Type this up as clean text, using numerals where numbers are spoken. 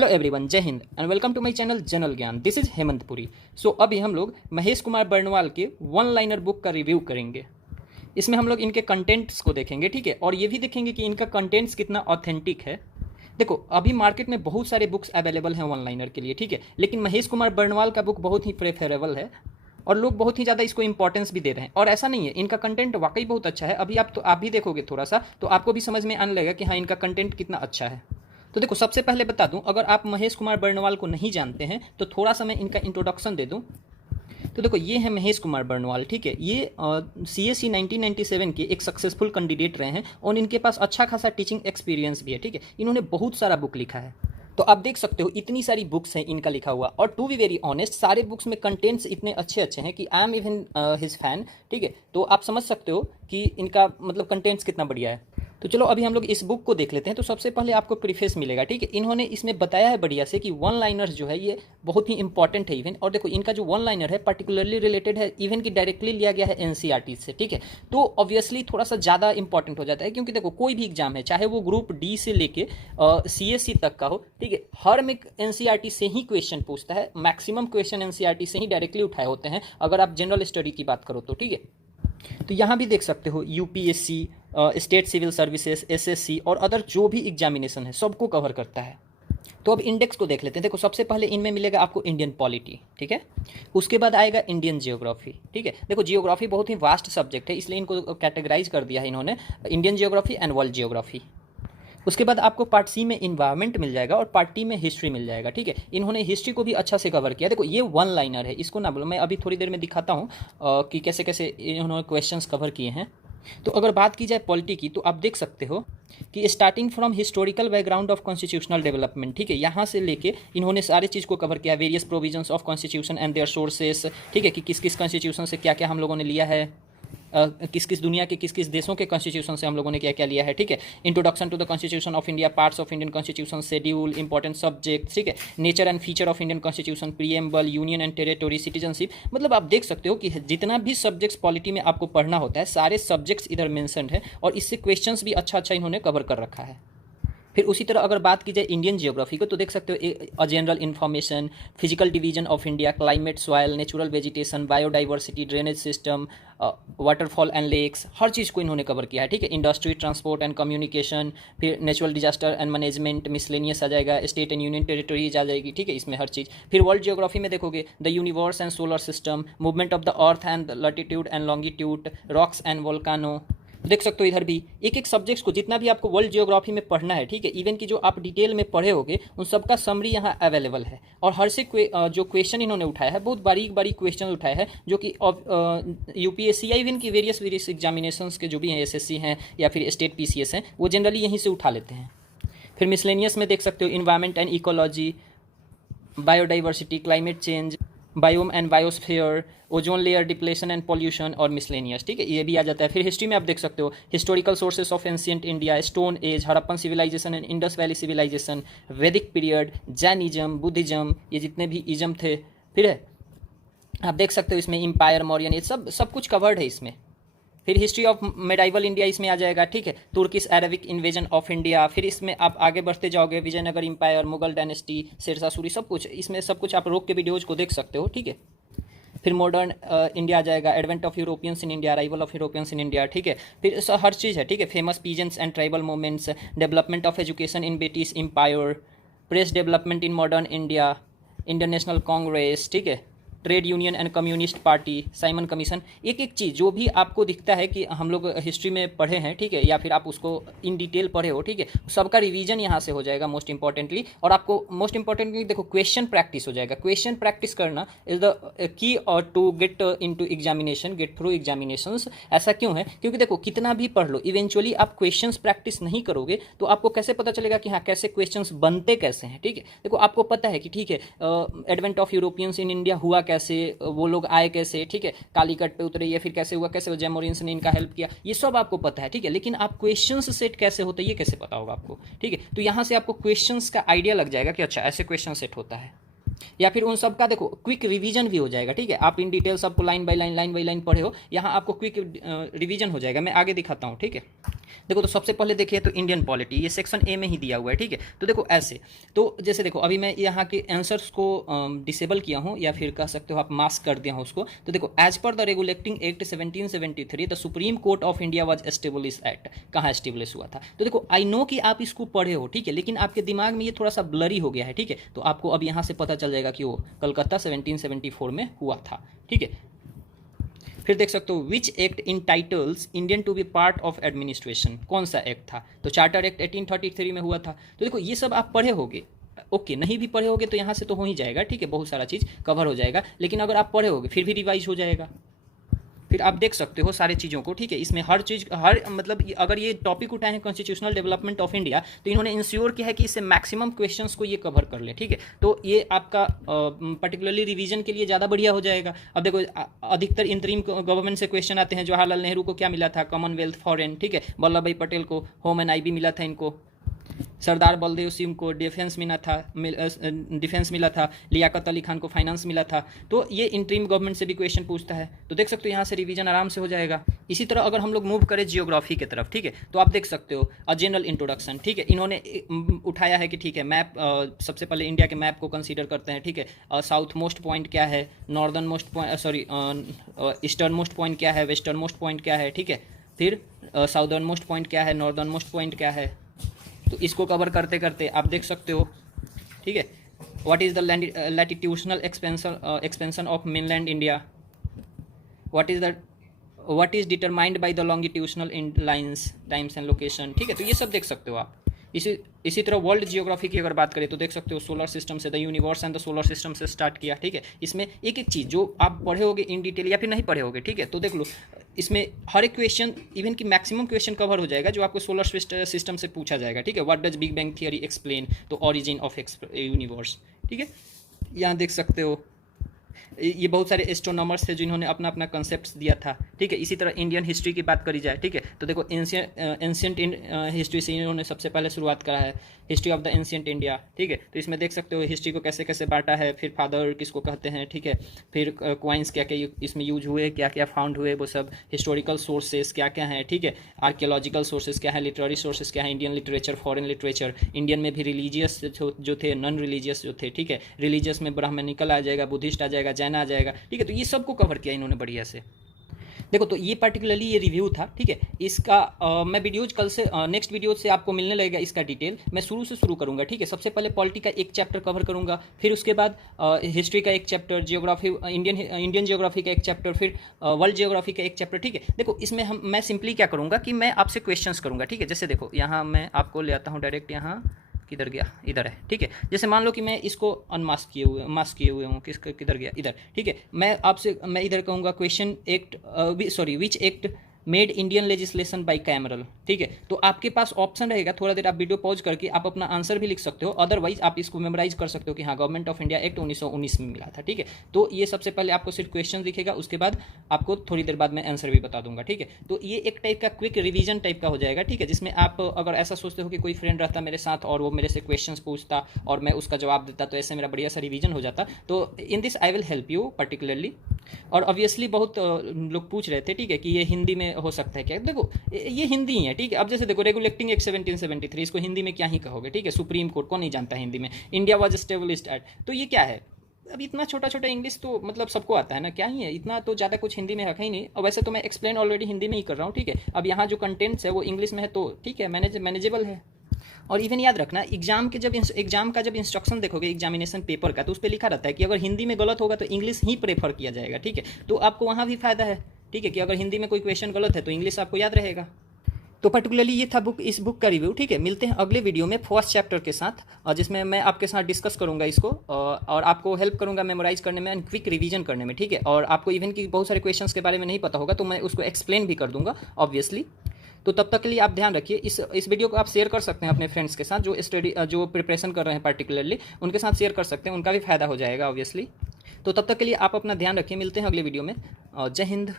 Hello everyone, Jai Hind and welcome to my channel General Gyan. This is Hemant Puri. सो अभी हम लोग महेश कुमार बर्णवाल के वन लाइनर बुक का रिव्यू करेंगे। इसमें हम लोग इनके कंटेंट्स को देखेंगे, ठीक है, और ये भी देखेंगे कि इनका कंटेंट्स कितना ऑथेंटिक है। देखो, अभी मार्केट में बहुत सारे बुक्स अवेलेबल हैं वन लाइनर के लिए, ठीक है, लेकिन महेश कुमार बर्णवाल का बुक बहुत ही प्रेफरेबल है और लोग बहुत ही ज़्यादा इसको इंपॉर्टेंस भी दे रहे हैं। और ऐसा नहीं है, इनका कंटेंट वाकई बहुत अच्छा है। अभी आप भी देखोगे थोड़ा सा तो आपको भी समझ में आने लगेगा कि हाँ, इनका कंटेंट कितना अच्छा है। तो देखो, सबसे पहले बता दूं, अगर आप महेश कुमार बर्णवाल को नहीं जानते हैं तो थोड़ा सा मैं इनका इंट्रोडक्शन दे दूं। तो देखो, ये है महेश कुमार बर्णवाल, ठीक है। ये CSE 1997 के एक सक्सेसफुल कैंडिडेट रहे हैं और इनके पास अच्छा खासा टीचिंग एक्सपीरियंस भी है, ठीक है। इन्होंने बहुत सारा बुक लिखा है, तो आप देख सकते हो इतनी सारी बुक्स हैं इनका लिखा हुआ। और टू बी वेरी ऑनेस्ट, सारे बुक्स में कंटेंट्स इतने अच्छे अच्छे हैं कि I am even his fan, ठीक है। तो आप समझ सकते हो कि इनका मतलब कंटेंट्स कितना बढ़िया है। तो चलो अभी हम लोग इस बुक को देख लेते हैं। तो सबसे पहले आपको प्रीफेस मिलेगा, ठीक है। इन्होंने इसमें बताया है बढ़िया से कि वन लाइनर्स जो है ये बहुत ही इंपॉर्टेंट है इवन। और देखो, इनका जो वन लाइनर है पर्टिकुलरली रिलेटेड है इवन की डायरेक्टली लिया गया है NCERT से, ठीक है। तो ऑब्वियसली थोड़ा सा ज़्यादा इंपॉर्टेंट हो जाता है, क्योंकि देखो कोई भी एग्जाम है, चाहे वो ग्रुप D से लेके CSE तक का हो, ठीक है, हर में NCERT से ही क्वेश्चन पूछता है। मैक्सिमम क्वेश्चन NCERT से ही डायरेक्टली उठाए होते हैं अगर आप जनरल स्टडी की बात करो तो, ठीक है। तो यहाँ भी देख सकते हो UPSC, state civil services, SSC और अदर जो भी एग्जामिनेशन है सबको कवर करता है। तो अब इंडेक्स को देख लेते हैं। देखो, सबसे पहले इनमें मिलेगा आपको इंडियन पॉलिटी, ठीक है। उसके बाद आएगा इंडियन जियोग्राफी, ठीक है। देखो, जियोग्राफी बहुत ही वास्ट सब्जेक्ट है, इसलिए इनको कैटेगराइज कर दिया है इन्होंने, Indian geography and world geography. उसके बाद आपको पार्ट C में इन्वायरमेंट मिल जाएगा और पार्ट T में हिस्ट्री मिल जाएगा, ठीक है। इन्होंने हिस्ट्री को भी अच्छा से कवर किया। देखो, ये वन लाइनर है, इसको ना बोलो, मैं अभी थोड़ी देर में दिखाता हूँ कि कैसे कैसे इन्होंने क्वेश्चंस कवर किए हैं। तो अगर बात की जाए पॉलिटी की, तो आप देख सकते हो कि starting from historical background of constitutional development, ठीक है, यहाँ से लेके इन्होंने सारे चीज़ को कवर किया। Various provisions of constitution and their sources, ठीक है, कि किस किस कॉन्स्टिट्यूशन से क्या क्या हम लोगों ने लिया है, किस किस दुनिया के किस किस देशों के कॉन्स्टिट्यूशन से हम लोगों ने क्या क्या लिया है, ठीक है। Introduction to the constitution of India, parts of Indian constitution, schedule, important subject, ठीक है, nature and feature of Indian constitution, preamble, union and territory, citizenship. मतलब आप देख सकते हो कि जितना भी सब्जेक्ट्स पॉलिटी में आपको पढ़ना होता है सारे सब्जेक्ट्स इधर मेंशन्ड है और इससे क्वेश्चंस भी अच्छा अच्छा इन्होंने कवर कर रखा है। फिर उसी तरह अगर बात की जाए इंडियन जियोग्राफी को, तो देख सकते हो general information, physical division of India, climate, soil, natural vegetation, biodiversity, drainage system, waterfall and lakes, हर चीज़ को इन्होंने कवर किया है, ठीक है। इंडस्ट्री, ट्रांसपोर्ट एंड कम्युनिकेशन, फिर natural disaster and management, miscellaneous आ जाएगा, स्टेट एंड यूनियन टेरिटरीज आ जाएगी, ठीक है, इसमें हर चीज़। फिर वर्ल्ड जियोग्राफी में देखोगे the universe and solar system, movement of the earth and latitude and longitude, rocks and volcano. देख सकते हो इधर भी एक एक सब्जेक्ट्स को जितना भी आपको वर्ल्ड जियोग्राफी में पढ़ना है, ठीक है, इवन की जो आप डिटेल में पढ़े होगे उन सबका समरी यहाँ अवेलेबल है। और हर से जो क्वेश्चन इन्होंने उठाया है बहुत बारीक बारीक क्वेश्चन उठाए हैं, जो कि UPSC या इवन की वेरियस एग्जामिनेशंस के जो भी हैं, SSC हैं या फिर स्टेट PCS हैं, वो जनरली यहीं से उठा लेते हैं। फिर मिसलेनियस में देख सकते हो environment and ecology, biodiversity, climate change, biome and biosphere, ozone layer depletion and pollution और मिसलेनियस, ठीक है, ये भी आ जाता है। फिर हिस्ट्री में आप देख सकते हो historical sources of ancient India, stone age, Harappan civilization and Indus valley civilization, Vedic period, Jainism, Buddhism, ये जितने भी इज्म थे। फिर है आप देख सकते हो इसमें एम्पायर, मौर्यन, ये सब कुछ कवर्ड है इसमें। फिर हिस्ट्री ऑफ मेडाइवल इंडिया इसमें आ जाएगा, ठीक है, Turkish Arabic invasion of India. फिर इसमें आप आगे बढ़ते जाओगे, विजयनगर इंपायर, मुगल डायनेस्टी, शेरशाह सूरी, सब कुछ इसमें, सब कुछ आप रोक के वीडियोज़ को देख सकते हो, ठीक है। फिर मॉडर्न इंडिया आ जाएगा, advent of Europeans in India, arrival of Europeans in India, ठीक है। फिर हर चीज़ है, ठीक है। Famous peasants and tribal movements, development of education in British empire, press development in modern India, Indian National Congress, ठीक है, trade union and communist party, Simon commission. एक एक चीज़ जो भी आपको दिखता है कि हम लोग हिस्ट्री में पढ़े हैं, ठीक है, या फिर आप उसको इन डिटेल पढ़े हो, ठीक है, सबका रिवीजन यहाँ से हो जाएगा मोस्ट इंपॉर्टेंटली। और आपको मोस्ट इंपॉर्टेंटली देखो क्वेश्चन प्रैक्टिस हो जाएगा। क्वेश्चन प्रैक्टिस करना इज द की और to get into examination, get through examinations. ऐसा क्यों है? क्योंकि देखो कितना भी पढ़ लो, इवेंचुअली आप क्वेश्चंस प्रैक्टिस नहीं करोगे तो आपको कैसे पता चलेगा कि हाँ कैसे क्वेश्चंस बनते कैसे हैं, ठीक है। देखो आपको पता है कि ठीक है advent of Europeans in India हुआ कैसे, वो लोग आए कैसे, ठीक है, कालीकट पे उतरे, या फिर कैसे हुआ, कैसे जैमोरिन्स ने इनका हेल्प किया, ये सब आपको पता है, ठीक है। लेकिन आप क्वेश्चंस सेट कैसे होते हैं ये कैसे पता होगा आपको, ठीक है। तो यहाँ से आपको क्वेश्चंस का आइडिया लग जाएगा कि अच्छा ऐसे क्वेश्चन सेट होता है, या फिर उन सब का देखो क्विक रिवीजन भी हो जाएगा, ठीक है। आप इन डिटेल सबको लाइन बाय लाइन पढ़े हो, यहाँ आपको क्विक रिवीजन हो जाएगा। मैं आगे दिखाता हूँ, ठीक है। देखो तो सबसे पहले देखिए तो इंडियन पॉलिटी, ये सेक्शन ए में ही दिया हुआ है, ठीक है। तो देखो ऐसे, तो जैसे देखो अभी मैं यहाँ के आंसर्स को डिसेबल किया हूँ या फिर कह सकते हो आप मास्क कर दिया हूँ उसको। तो देखो as per the regulating act 1773 the supreme court of India was establish act, कहाँ एस्टेब्लिश हुआ था। तो देखो आई नो कि आप इसको पढ़े हो, ठीक है, लेकिन आपके दिमाग में ये थोड़ा सा ब्लरी हो गया है, ठीक है। तो आपको अब यहाँ से पता चल जाएगा कि वो कलकत्ता 1774 में हुआ था, ठीक है। फिर देख सकते हो which act in titles Indian to be part of administration, कौन सा एक्ट था। तो चार्टर एक्ट 1833 में हुआ था। तो देखो ये सब आप पढ़े होगे, ओके, नहीं भी पढ़े होगे तो यहाँ से तो हो ही जाएगा, ठीक है, बहुत सारा चीज़ कवर हो जाएगा। लेकिन अगर आप पढ़े होगे फिर भी रिवाइज हो जाएगा, फिर आप देख सकते हो सारे चीज़ों को, ठीक है। इसमें हर चीज़, हर मतलब अगर ये टॉपिक उठाए हैं कॉन्स्टिट्यूशनल डेवलपमेंट ऑफ इंडिया, तो इन्होंने इंश्योर किया है कि इससे मैक्सिमम क्वेश्चंस को ये कवर कर ले, ठीक है। तो ये आपका पर्टिकुलरली रिवीजन के लिए ज़्यादा बढ़िया हो जाएगा। अब देखो अधिकतर इंतरिम गवर्नमेंट से क्वेश्चन आते हैं। जवाहरलाल नेहरू को क्या मिला था, कॉमनवेल्थ फॉरेन, ठीक है। वल्लभ भाई पटेल को होम एंड आईबी मिला था, इनको सरदार बलदेव सिंह को डिफेंस मिला था, लियाकत अली खान को फाइनेंस मिला था। तो ये इंटरिम गवर्नमेंट से भी क्वेश्चन पूछता है। तो देख सकते हो यहाँ से रिवीजन आराम से हो जाएगा। इसी तरह अगर हम लोग मूव करें जियोग्राफी की तरफ, ठीक है, तो आप देख सकते हो अ जनरल इंट्रोडक्शन, ठीक है। इन्होंने उठाया है कि ठीक है मैप, सबसे पहले इंडिया के मैप को कंसीडर करते हैं, ठीक है। साउथ मोस्ट पॉइंट क्या है, northern most point, sorry eastern most point क्या है, वेस्टर्न मोस्ट पॉइंट क्या है, ठीक है। फिर साउदर्न मोस्ट पॉइंट क्या है, नॉर्दर्न मोस्ट पॉइंट क्या है। तो इसको कवर करते करते आप देख सकते हो, ठीक है, what is the latitudinal expansion of mainland India, what is determined by the longitudinal lines, times and location, ठीक है। तो ये सब देख सकते हो आप। इसी तरह वर्ल्ड जियोग्राफी की अगर बात करें तो देख सकते हो सोलर सिस्टम से, the universe and the solar system से स्टार्ट किया, ठीक है। इसमें एक एक चीज़ जो आप पढ़े होगे इन डिटेल या फिर नहीं पढ़े होगे, ठीक है, तो देख लो इसमें हर एक क्वेश्चन, इवन कि मैक्सिमम क्वेश्चन कवर हो जाएगा जो आपको सोलर सिस्टम से पूछा जाएगा, ठीक है। What does big bang theory explain, तो ऑरिजिन ऑफ यूनिवर्स, ठीक है। यहाँ देख सकते हो ये बहुत सारे एस्ट्रोनॉमर्स थे जिन्होंने अपना अपना कंसेप्ट दिया था, ठीक है। इसी तरह इंडियन हिस्ट्री की बात करी जाए, ठीक है, तो देखो एंशियंट हिस्ट्री से इन्होंने सबसे पहले शुरुआत करा है, history of the ancient India, ठीक है। तो इसमें देख सकते हो हिस्ट्री को कैसे कैसे बांटा है, फिर फादर किसको कहते हैं, ठीक है। फिर क्वाइंस क्या क्या इसमें यूज हुए, क्या क्या फाउंड हुए, वो सब हिस्टोरिकल सोर्सेज क्या क्या हैं, ठीक है। आर्कियोलॉजिकल सोर्सेज क्या है, लिटरेरी सोर्सेज क्या है, Indian literature, foreign literature, Indian में भी रिलीजियस जो थे, नॉन रिलीजियस जो थे, ठीक है। रिलीजियस में ब्राह्मणिकल आ जाएगा, बुद्धिस्ट आ जाएगा, जैन आ जाएगा, ठीक है। तो ये सबको कवर किया इन्होंने बढ़िया से। देखो तो ये पर्टिकुलरली ये रिव्यू था, ठीक है। इसका मैं वीडियोज कल से नेक्स्ट वीडियो से आपको मिलने लगेगा इसका डिटेल। मैं शुरू से शुरू करूंगा, ठीक है। सबसे पहले पॉलिटी का एक चैप्टर कवर करूंगा, फिर उसके बाद हिस्ट्री का एक चैप्टर, जियोग्राफी, इंडियन जियोग्राफी का एक चैप्टर, फिर वर्ल्ड जियोग्राफी का एक चैप्टर, ठीक है। देखो इसमें मैं सिंपली क्या करूँगा कि मैं आपसे क्वेश्चंस करूँगा, ठीक है। जैसे देखो यहाँ मैं आपको ले आता हूँ डायरेक्ट, यहाँ किधर गया, इधर है, ठीक है। जैसे मान लो कि मैं इसको मास्क किए हुए हूँ, किधर गया, इधर, ठीक है। मैं इधर कहूँगा question act, sorry which act made Indian legislation by cameral, ठीक है। तो आपके पास ऑप्शन रहेगा, थोड़ा देर आप वीडियो पॉज करके आप अपना आंसर भी लिख सकते हो, अदरवाइज आप इसको मेमोराइज कर सकते हो कि हाँ गवर्नमेंट ऑफ इंडिया एक्ट 1919 में मिला था, ठीक है। तो ये सबसे पहले आपको सिर्फ क्वेश्चन दिखेगा, उसके बाद आपको थोड़ी देर बाद मैं आंसर भी बता दूंगा, ठीक है। तो ये एक टाइप का क्विक रिवीजन टाइप का हो जाएगा, ठीक है, जिसमें आप अगर ऐसा सोचते हो कि कोई फ्रेंड रहता मेरे साथ और वो मेरे से क्वेश्चन पूछता और मैं उसका जवाब देता, तो ऐसे मेरा बढ़िया सा रिवीजन हो जाता। तो in this I will help you particularly. और ऑब्वियसली बहुत लोग पूछ रहे थे, ठीक है, कि ये हिंदी में हो सकता है क्या। देखो ये हिंदी ही है, ठीक है। अब जैसे देखो रेगुलेटिंग एक्ट 1773, इसको हिंदी में क्या ही कहोगे, ठीक है। सुप्रीम कोर्ट को नहीं जानता हिंदी में, इंडिया वाज एस्टेब्लिश्ड एट, तो ये क्या है। अब इतना छोटा छोटा इंग्लिश तो मतलब सबको आता है ना, क्या ही है, इतना तो ज़्यादा कुछ हिंदी में रखा ही नहीं। और वैसे तो मैं एक्सप्लेन ऑलरेडी हिंदी में ही कर रहा हूँ, ठीक है। अब यहाँ जो कंटेंट्स है वो इंग्लिश में है, तो ठीक है, मैनेजेबल है। और इवन याद रखना एग्जाम का जब इंस्ट्रक्शन देखोगे एग्जामिनेशन पेपर का, तो उस पर लिखा रहता है कि अगर हिंदी में गलत होगा तो इंग्लिश ही प्रेफर किया जाएगा, ठीक है। तो आपको वहाँ भी फायदा है, ठीक है, कि अगर हिंदी में कोई क्वेश्चन गलत है तो इंग्लिश आपको याद रहेगा। तो पर्टिकुलरली ये था इस बुक का रिव्यू, ठीक है। मिलते हैं अगले वीडियो में फर्स्ट चैप्टर के साथ, जिसमें मैं आपके साथ डिस्कस करूंगा इसको और आपको हेल्प करूंगा मेमोराइज करने में एंड क्विक रिवीजन करने में, ठीक है। और आपको इवन की बहुत सारे क्वेश्चंस के बारे में नहीं पता होगा तो मैं उसको एक्सप्लेन भी कर दूंगा ऑब्वियसली। तो तब तक के लिए आप ध्यान रखिए। इस वीडियो को आप शेयर कर सकते हैं अपने फ्रेंड्स के साथ जो प्रिपरेशन कर रहे हैं पर्टिकुलरली, उनके साथ शेयर कर सकते हैं, उनका भी फायदा हो जाएगा ऑब्वियसली। तो तब तक के लिए आप अपना ध्यान रखिए, मिलते हैं अगले वीडियो में। जय हिंद।